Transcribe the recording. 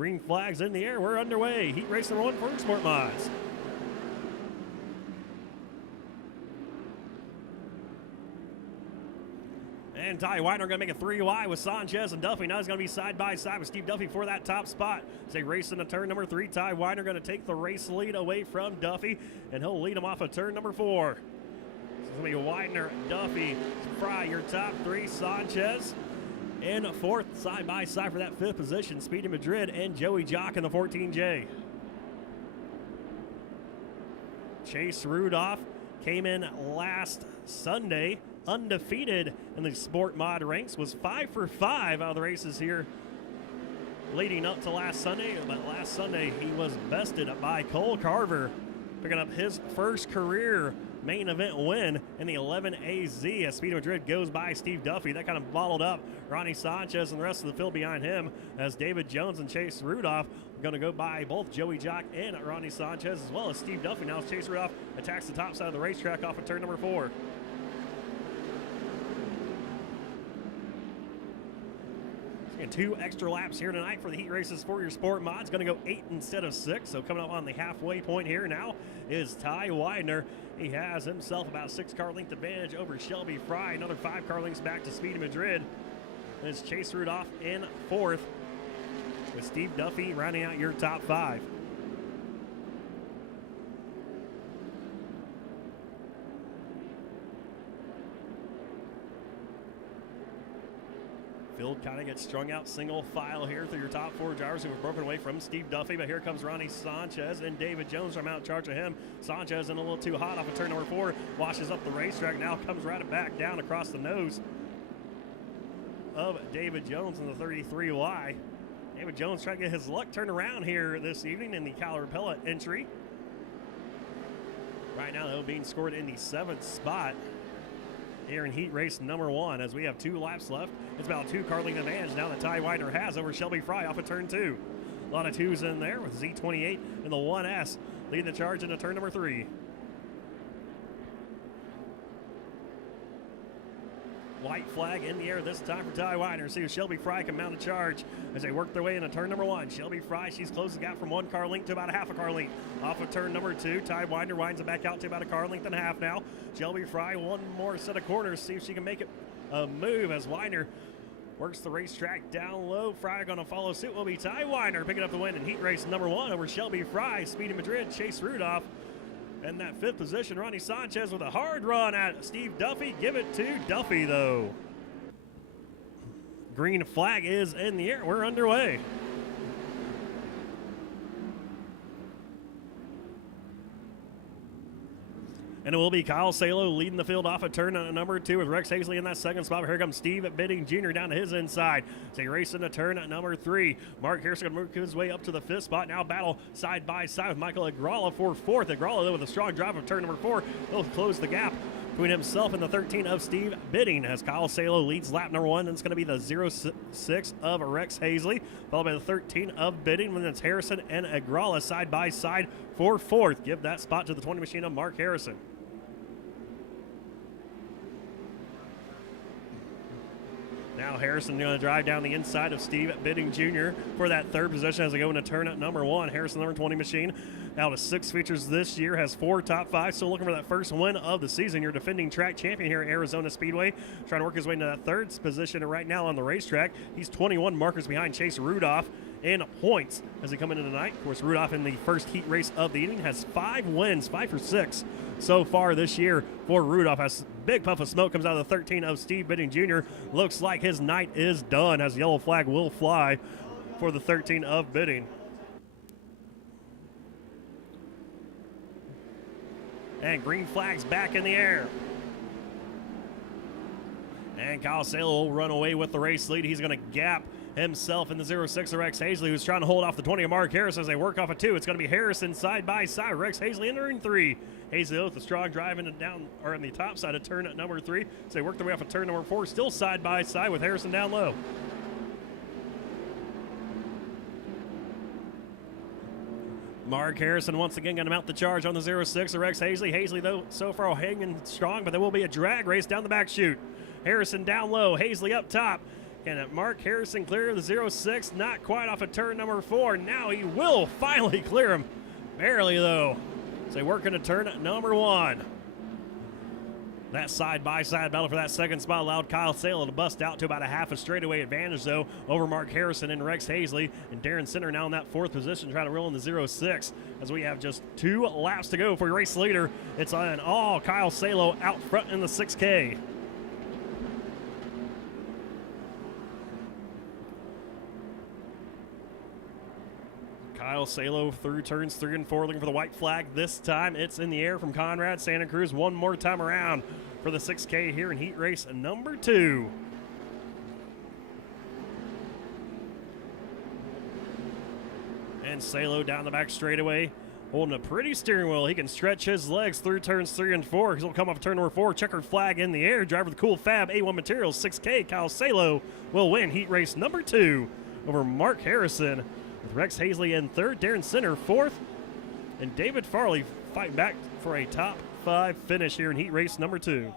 Green flags in the air. We're underway. Heat race number 1 for Sport Mods. And Ty Widener going to make a 3 wide with Sanchez and Duffy. Now he's going to be side by side with Steve Duffy for that top spot. As they race into turn number 3, Ty Widener going to take the race lead away from Duffy, and he'll lead him off of turn number 4. So it's going to be Widener, Duffy, Fry, your top 3, Sanchez. In 4th, side by side for that 5th position, Speedy Madrid and Joey Jock in the 14J. Chase Rudolph came in last Sunday undefeated in the Sport Mod ranks, was 5 for 5 out of the races here leading up to last Sunday. But last Sunday he was bested by Cole Carver, picking up his first career main event win in the 11AZ as Speed Madrid goes by Steve Duffy. That kind of bottled up Ronnie Sanchez and the rest of the field behind him, as David Jones and Chase Rudolph are going to go by both Joey Jock and Ronnie Sanchez, as well as Steve Duffy. Now Chase Rudolph attacks the top side of the racetrack off of turn number 4. And 2 extra laps here tonight for the heat races for your Sport Mods. Going to go 8 instead of 6. So coming up on the halfway point here now is Ty Widener. He has himself about 6 car length advantage over Shelby Fry. Another 5 car lengths back to Speedy Madrid. And it's Chase Rudolph in 4th with Steve Duffy rounding out your top 5. Field kind of gets strung out single file here through your top 4 drivers who have broken away from Steve Duffy, but here comes Ronnie Sanchez and David Jones from out in charge of him. Sanchez in a little too hot off of turn number 4, washes up the racetrack, now comes right back down across the nose of David Jones in the 33Y. David Jones trying to get his luck turned around here this evening in the calorie pellet entry. Right now, though, being scored in the 7th spot here in heat race number 1, as we have 2 laps left. It's about 2 car length advantage now that Ty Widener has over Shelby Fry off of turn 2. A lot of 2s in there with Z28 and the 1S leading the charge into turn number 3. White flag in the air this time for Ty Widener. See if Shelby Fry can mount a charge as they work their way into turn number 1. Shelby Fry, she's closed the gap from 1 car length to about a half a car length. Off of turn number 2, Ty Widener winds it back out to about a car length and a half now. Shelby Fry, 1 more set of corners, see if she can make it a move as Widener works the racetrack down low. Fry going to follow suit. Will be Ty Widener picking up the win in heat race number 1 over Shelby Fry, Speedy Madrid, Chase Rudolph. And that 5th position, Ronnie Sanchez with a hard run at Steve Duffy. Give it to Duffy, though. Green flag is in the air. We're underway. And it will be Kyle Salo leading the field off of turn number 2 with Rex Hazley in that 2nd spot. Here comes Steve Bidding Jr. down to his inside. As they race into turn number 3. Mark Harrison going to move his way up to the 5th spot. Now battle side by side with Michael Agrala for 4th. Agrala, though, with a strong drive of turn number 4. He'll close the gap between himself and the 13 of Steve Bidding as Kyle Salo leads lap number 1. And it's going to be the 06 of Rex Hazley, followed by the 13 of Bidding. Then it's Harrison and Agrala side by side for 4th. Give that spot to the 20 machine of Mark Harrison. Now Harrison going to drive down the inside of Steve Bidding Jr. for that 3rd position as they go into turn at number 1. Harrison, number 20 machine, out of 6 features this year, has 4 top 5. Still looking for that first win of the season. Your defending track champion here at Arizona Speedway, trying to work his way into that 3rd position right now on the racetrack. He's 21 markers behind Chase Rudolph in points as they come into tonight. Of course, Rudolph in the first heat race of the evening has 5 wins, 5 for 6 so far this year for Rudolph. As big puff of smoke comes out of the 13 of Steve Bidding Jr. Looks like his night is done as the yellow flag will fly for the 13 of Bidding. And green flag's back in the air. And Kyle Salo will run away with the race lead. He's going to gap himself in the 06 of Rex Hazley, who's trying to hold off the 20 of Mark Harrison as they work off a 2. It's going to be Harrison side by side. Rex Hazley entering 3. Hazley with a strong drive in down or on the top side of turn at number 3. So they work their way off of turn number 4, still side by side with Harrison down low. Mark Harrison once again going to mount the charge on the 06 of Rex Hazley. Hazley, though, so far hanging strong, but there will be a drag race down the back chute. Harrison down low, Hazley up top. And Mark Harrison clear the 06, not quite off of turn number 4. Now he will finally clear him. Barely, though. So working to turn number 1. That side-by-side battle for that second spot allowed Kyle Salo to bust out to about a half a straightaway advantage, though, over Mark Harrison and Rex Hazley. And Darren Center now in that 4th position trying to roll in the 06 as we have just 2 laps to go for your race leader. It's on all Kyle Salo out front in the 6K. Kyle Salo through turns 3 and 4 looking for the white flag. This time it's in the air from Conrad Santa Cruz one more time around for the 6K here in heat race number 2. And Salo down the back straightaway, holding a pretty steering wheel. He can stretch his legs through turns 3 and 4 because he'll come off turn number 4. Checkered flag in the air. Driver of the Kool Fab A1 Materials 6K, Kyle Salo will win heat race number 2 over Mark Harrison, with Rex Hazley in 3rd, Darren Center 4th, and David Farley fighting back for a top 5 finish here in heat race number 2.